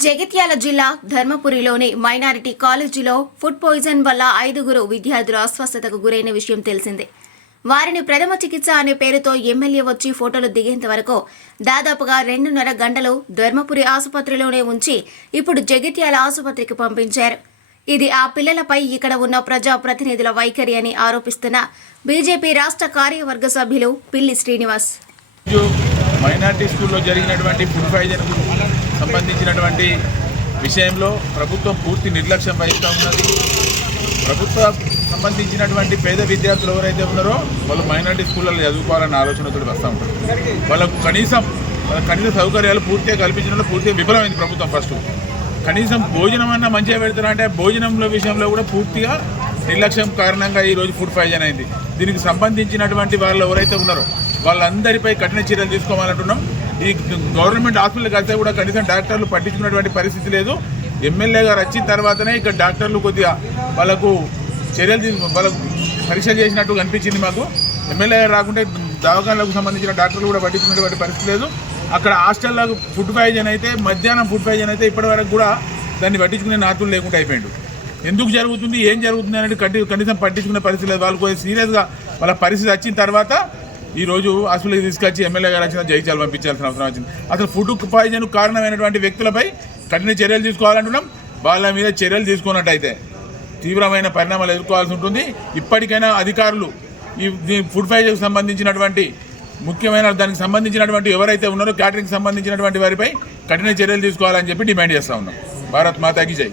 జగిత్యాల జిల్లా ధర్మపురిలోని మైనారిటీ కాలేజీలో food poison వల్ల 5 విద్యార్థులు అస్వస్థతకు గురైన విషయం తెలిసిందే. వారిని ప్రథమ చికిత్స అనే పేరుతో ఎమ్మెల్యే వచ్చి ఫోటోలు దిగేంత వరకు దాదాపుగా 2.5 గంటలు ధర్మపురి ఆసుపత్రిలోనే ఉంచి ఇప్పుడు జగిత్యాల ఆసుపత్రికి పంపించారు. ఇది ఆ పిల్లలపై ఇక్కడ ఉన్న ప్రజాప్రతినిధుల వైఖరి అని ఆరోపిస్తున్న బీజేపీ రాష్ట్ర కార్యవర్గ సభ్యులు పిల్లి శ్రీనివాస్. మైనారిటీ స్కూల్లో జరిగినటువంటి ఫుడ్ పాయిజన్ సంబంధించినటువంటి విషయంలో ప్రభుత్వం పూర్తి నిర్లక్ష్యం వహిస్తూ ఉన్నది. ప్రభుత్వం సంబంధించినటువంటి పేద విద్యార్థులు ఎవరైతే ఉన్నారో వాళ్ళు మైనారిటీ స్కూళ్ళలో చదువుకోవాలన్న ఆలోచనతో వస్తూ ఉంటారు. వాళ్ళకు కనీస సౌకర్యాలు పూర్తిగా కల్పించడంలో పూర్తిగా విఫలమైంది ప్రభుత్వం. ఫస్ట్ కనీసం భోజనం అన్నా మంచిగా పెడతారంటే భోజనంలో విషయంలో కూడా పూర్తిగా నిర్లక్ష్యం కారణంగా ఈరోజు ఫుడ్ పాయిజన్ అయింది. దీనికి సంబంధించినటువంటి వాళ్ళు ఎవరైతే ఉన్నారో వాళ్ళందరిపై కఠిన చర్యలు తీసుకోవాలంటున్నాం. ఈ గవర్నమెంట్ హాస్పిటల్కి వెళ్తే కూడా కనీసం డాక్టర్లు పట్టించుకున్నటువంటి పరిస్థితి లేదు. ఎమ్మెల్యే గారు వచ్చిన తర్వాతనే ఇక్కడ డాక్టర్లు కొద్దిగా వాళ్ళకు వాళ్ళకు పరీక్షలు చేసినట్టు అనిపించింది మాకు. ఎమ్మెల్యే గారు రాకుంటే దవాఖానలకు సంబంధించిన డాక్టర్లు కూడా పట్టించుకునేటువంటి పరిస్థితి లేదు. అక్కడ హాస్టల్లో ఫుడ్ పాయిజన్ అయితే మధ్యాహ్నం ఫుడ్ పాయిజన్ అయితే ఇప్పటివరకు కూడా దాన్ని పట్టించుకునే నాతులు లేకుండా అయిపోయిండు. ఎందుకు జరుగుతుంది ఏం జరుగుతుంది అనేది కనీసం పట్టించుకునే పరిస్థితి లేదు. వాళ్ళకు సీరియస్గా వాళ్ళ పరిస్థితి వచ్చిన తర్వాత ఈరోజు హాస్పిటల్కి తీసుకొచ్చి ఎమ్మెల్యే గారు వచ్చిన జైత్యాల పంపించాల్సిన అవసరం వచ్చింది. అసలు ఫుడ్ పాయిజన్ కారణమైనటువంటి వ్యక్తులపై కఠిన చర్యలు తీసుకోవాలంటున్నాం. వాళ్ళ మీద చర్యలు తీసుకున్నట్టయితే తీవ్రమైన పరిణామాలు ఎదుర్కోవాల్సి ఉంటుంది. ఇప్పటికైనా అధికారులు ఈ ఫుడ్ పాయిజన్కి సంబంధించినటువంటి ముఖ్యమైన దానికి సంబంధించినటువంటి ఎవరైతే ఉన్నారో క్యాటరింగ్కి సంబంధించినటువంటి వారిపై కఠిన చర్యలు తీసుకోవాలని చెప్పి డిమాండ్ చేస్తూ ఉన్నాం. భారత్ మాతాకి జై.